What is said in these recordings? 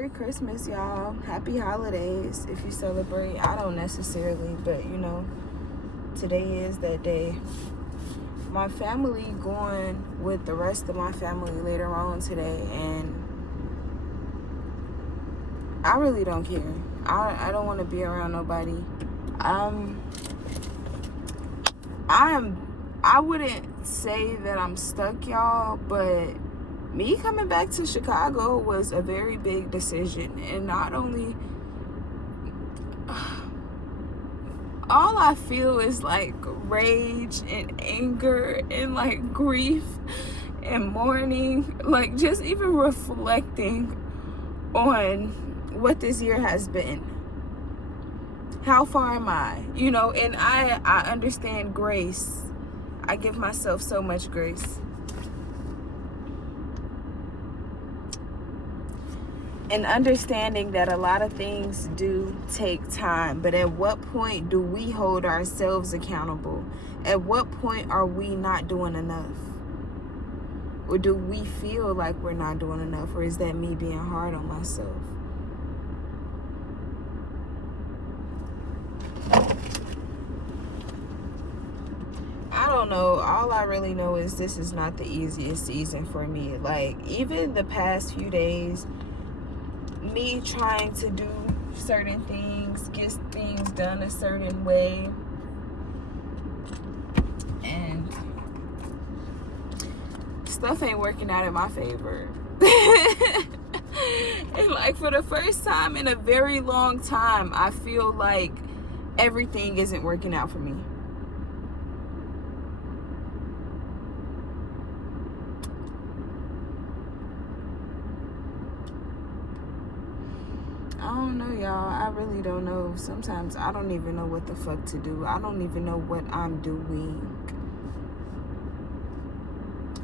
Merry Christmas, y'all. Happy holidays if you celebrate. I don't necessarily, but today is that day. My family going with the rest of my family later on today, and I really don't care. I don't want to be around nobody. I wouldn't say that I'm stuck, y'all, but me coming back to Chicago was a very big decision. And not only, all I feel is like rage and anger and like grief and mourning, like just even reflecting on what this year has been. How far am I? And I understand grace. I give myself so much grace. And understanding that a lot of things do take time, but at what point do we hold ourselves accountable? At what point are we not doing enough? Or do we feel like we're not doing enough? Or is that me being hard on myself? I don't know. All I really know is this is not the easiest season for me. Like, even the past few days, me trying to do certain things, get things done a certain way, and stuff ain't working out in my favor. And like, for the first time in a very long time, I feel like everything isn't working out for me. I don't know, y'all. I really don't know. Sometimes I don't even know what the fuck to do. I don't even know what I'm doing.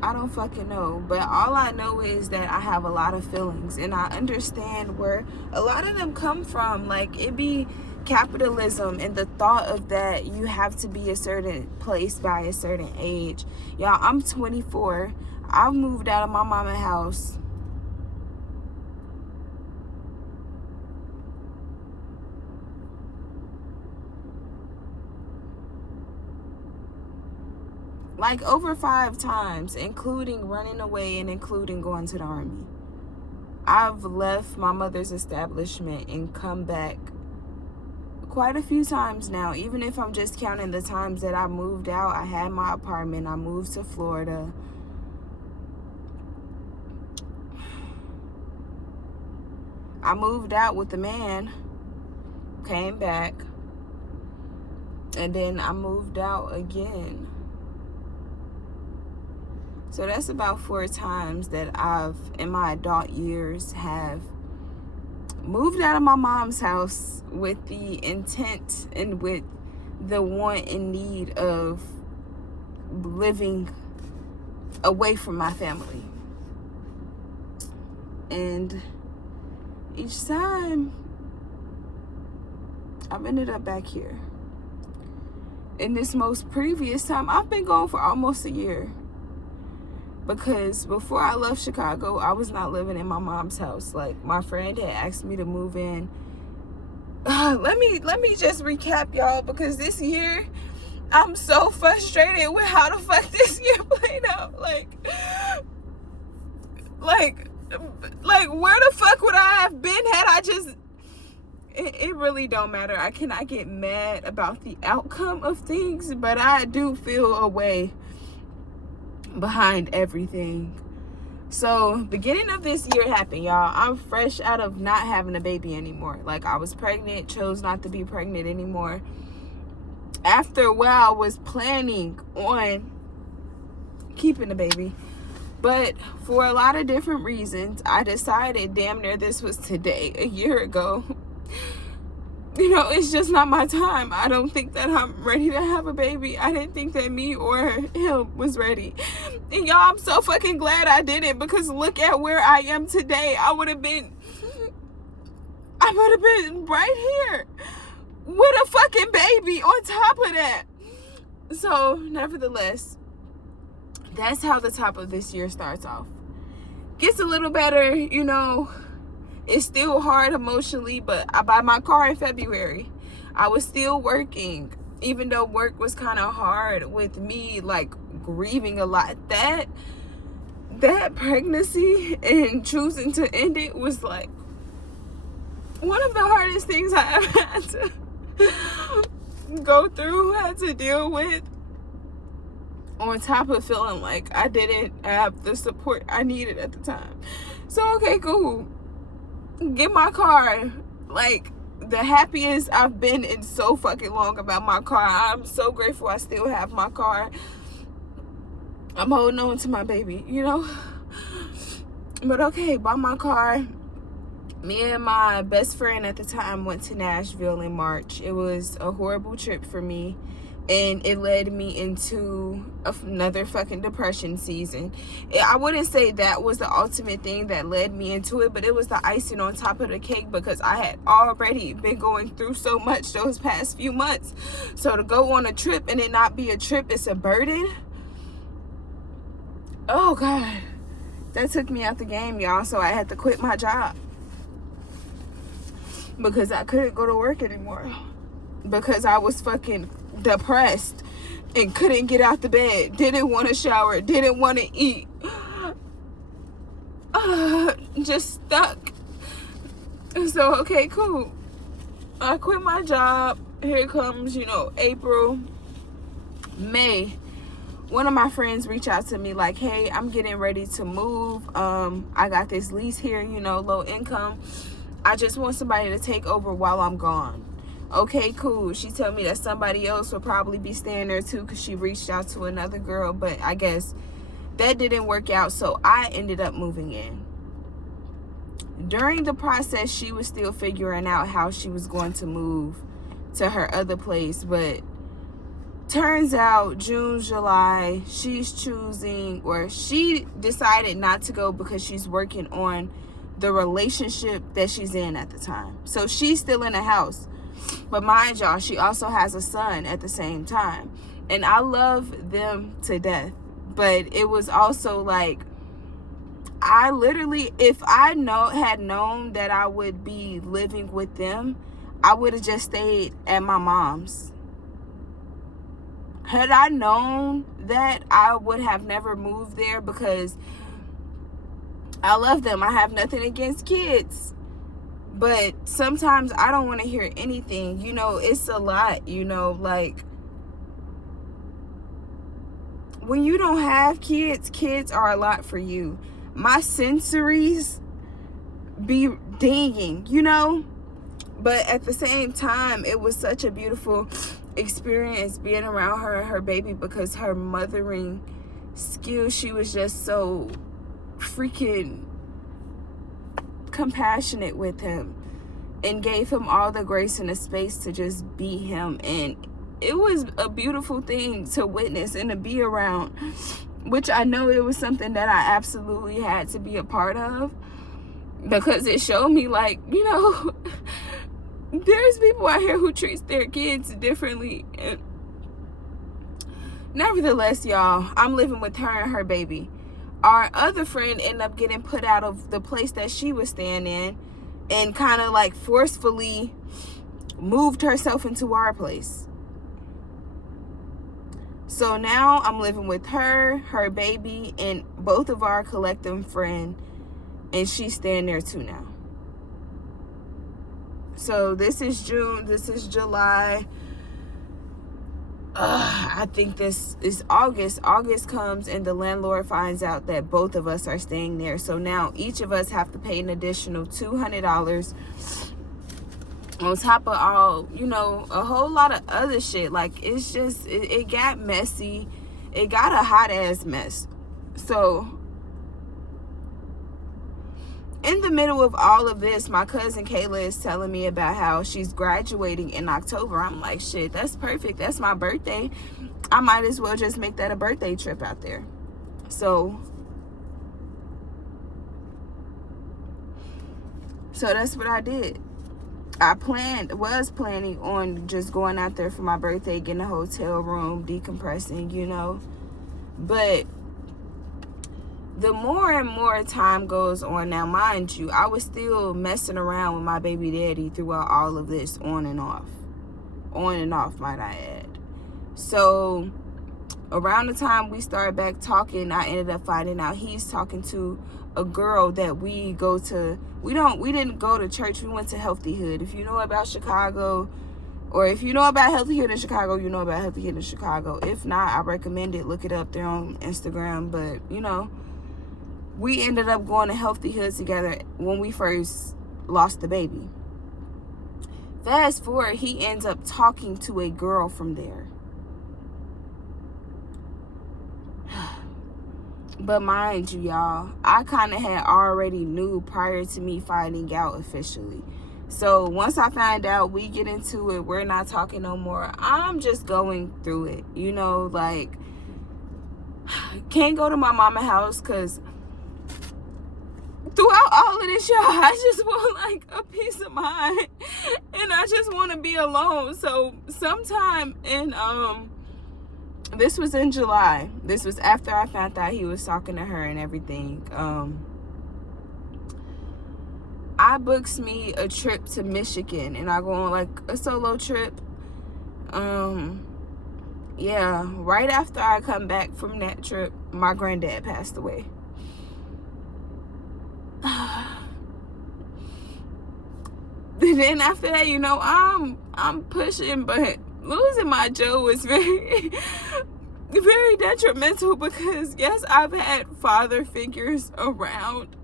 I don't fucking know. But all I know is that I have a lot of feelings, and I understand where a lot of them come from. Like, it be capitalism and the thought of that you have to be a certain place by a certain age. Y'all, I'm 24. I've moved out of my mama's house. Like over 5 times, including running away and including going to the army. I've left my mother's establishment and come back quite a few times now. Even if I'm just counting the times that I moved out, I had my apartment, I moved to Florida. I moved out with the man, came back, and then I moved out again. So that's about 4 times that I've, in my adult years, have moved out of my mom's house with the intent and with the want and need of living away from my family. And each time, I've ended up back here. In this most previous time, I've been gone for almost a year. Because before I left Chicago, I was not living in my mom's house. Like, my friend had asked me to move in. Let me just recap, y'all, because this year, I'm so frustrated with how the fuck this year played out. Like, where the fuck would I have been had I just... It really don't matter. I cannot get mad about the outcome of things, but I do feel a way behind everything. So beginning of this year happened, y'all. I'm fresh out of not having a baby anymore. Like, I was pregnant, chose not to be pregnant anymore. After a while, I was planning on keeping the baby, but for a lot of different reasons, I decided damn near this was today, a year ago. It's just not my time. I don't think that I'm ready to have a baby. I didn't think that me or him was ready. And y'all, I'm so fucking glad I didn't, because look at where I am today. I would have been right here with a fucking baby on top of that. So, nevertheless, that's how the top of this year starts off. Gets a little better, It's still hard emotionally, but I bought my car in February. I was still working, even though work was kind of hard with me, like, grieving a lot. That pregnancy and choosing to end it was like one of the hardest things I ever had to go through, had to deal with, on top of feeling like I didn't have the support I needed at the time. So, okay, cool. Get my car. Like, the happiest I've been in so fucking long about my car. I'm so grateful I still have my car. I'm holding on to my baby, you know? But okay, bought my car. Me and my best friend at the time went to Nashville in March. It was a horrible trip for me, and it led me into another fucking depression season. I wouldn't say that was the ultimate thing that led me into it, but it was the icing on top of the cake, because I had already been going through so much those past few months. So to go on a trip and it not be a trip, it's a burden. Oh God, that took me out the game, y'all. So I had to quit my job because I couldn't go to work anymore, because I was fucking depressed and couldn't get out the bed, didn't want to shower, didn't want to eat, just stuck. So, okay, cool. I quit my job. Here comes, April, May. One of my friends reached out to me like, hey, I'm getting ready to move. I got this lease here, low income. I just want somebody to take over while I'm gone. Okay, cool. She told me that somebody else would probably be staying there too, because she reached out to another girl, but I guess that didn't work out, so I ended up moving in. During the process, she was still figuring out how she was going to move to her other place, but turns out June, July, she decided not to go because she's working on the relationship that she's in at the time. So she's still in the house. But mind y'all, she also has a son at the same time. And I love them to death. But it was also like, I literally, if I had known that I would be living with them, I would have just stayed at my mom's. Had I known that, I would have never moved there, because I love them. I have nothing against kids. But sometimes I don't want to hear anything. It's a lot, like, when you don't have kids, kids are a lot for you. My sensories be dinging, But at the same time, it was such a beautiful experience being around her and her baby, because her mothering skills, she was just so freaking compassionate with him and gave him all the grace and the space to just be him. And it was a beautiful thing to witness and to be around, which I know it was something that I absolutely had to be a part of, because it showed me, like, there's people out here who treats their kids differently. And nevertheless, y'all, I'm living with her and her baby. Our other friend ended up getting put out of the place that she was staying in, and kind of like forcefully moved herself into our place. So now I'm living with her, her baby, and both of our collective friend, and she's staying there too now. So this is June, this is July. I think this is August. August comes and the landlord finds out that both of us are staying there. So now each of us have to pay an additional $200 on top of all, a whole lot of other shit. Like, it's just, it got messy. It got a hot ass mess. So in the middle of all of this, my cousin Kayla is telling me about how she's graduating in October. I'm like, shit, that's perfect. That's my birthday. I might as well just make that a birthday trip out there. So that's what I did. I was planning on just going out there for my birthday, getting a hotel room, decompressing, But the more and more time goes on, now mind you, I was still messing around with my baby daddy throughout all of this, on and off might I add. So around the time we started back talking, I ended up finding out he's talking to a girl that we didn't go to church, we went to Healthy Hood. If you know about Chicago, or if you know about Healthy Hood in Chicago, you know about Healthy Hood in Chicago. If not, I recommend it. Look it up there on Instagram. But, we ended up going to Healthy Hood together when we first lost the baby. Fast forward, he ends up talking to a girl from there. But mind you, y'all, I kind of had already knew prior to me finding out officially. So once I find out, we get into it, we're not talking no more. I'm just going through it, can't go to my mama's house because throughout all of this, y'all, I just want a peace of mind, and I just want to be alone. So sometime in this was in July. This was after I found out he was talking to her and everything. I booked me a trip to Michigan, and I go on a solo trip. Yeah, right after I come back from that trip, my granddad passed away. Then after that, I'm pushing, but losing my Joe was very, very detrimental because yes, I've had father figures around,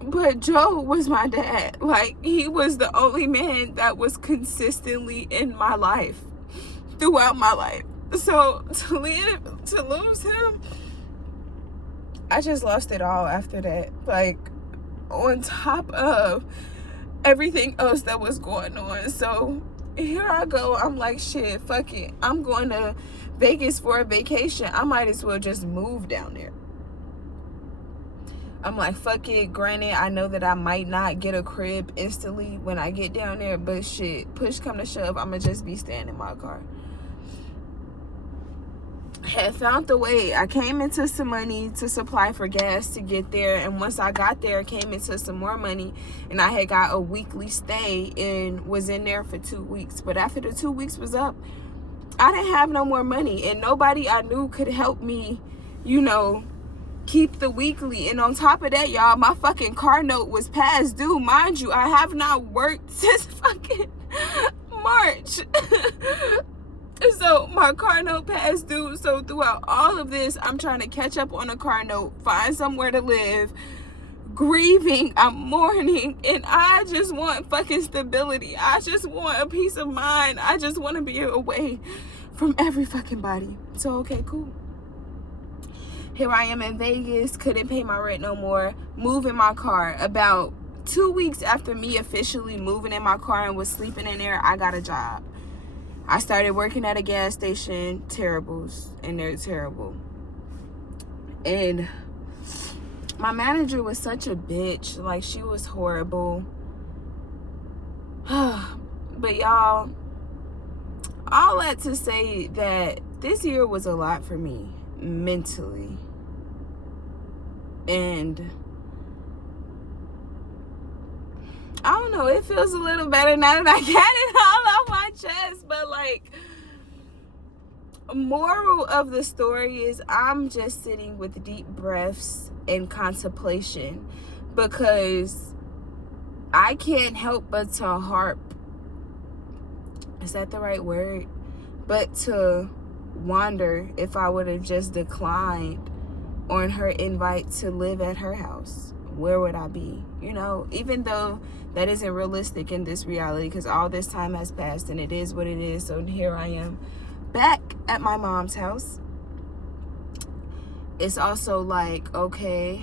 but Joe was my dad. He was the only man that was consistently in my life throughout my life. So to lose him, I just lost it all after that. On top of everything else that was going on. So here I go. I'm like, shit, fuck it. I'm going to Vegas for a vacation. I might as well just move down there. I'm like, fuck it. Granted, I know that I might not get a crib instantly when I get down there, but shit, push come to shove, I'm gonna just be staying in my car. Had found the way. I came into some money to supply for gas to get there, and once I got there, came into some more money, and I had got a weekly stay and was in there for 2 weeks. But after the 2 weeks was up, I didn't have no more money, and nobody I knew could help me, keep the weekly. And on top of that, y'all, my fucking car note was past due. Mind you, I have not worked since fucking March. So my car note passed due. So throughout all of this, I'm trying to catch up on a car note, find somewhere to live, grieving, I'm mourning, and I just want fucking stability. I just want a peace of mind. I just want to be away from every fucking body. So okay, cool. Here I am in Vegas, couldn't pay my rent no more, moving my car. About 2 weeks after me officially moving in my car and was sleeping in there, I got a job. I started working at a gas station, Terribles, and they're terrible. And my manager was such a bitch. She was horrible. But y'all, all that to say that this year was a lot for me, mentally. And I don't know, it feels a little better now that I got it all off my chest. But moral of the story is I'm just sitting with deep breaths and contemplation, because I can't help but to harp, is that the right word? But to wonder if I would have just declined on her invite to live at her house, where would I be? Even though that isn't realistic in this reality, because all this time has passed and it is what it is. So here I am back at my mom's house. It's also okay,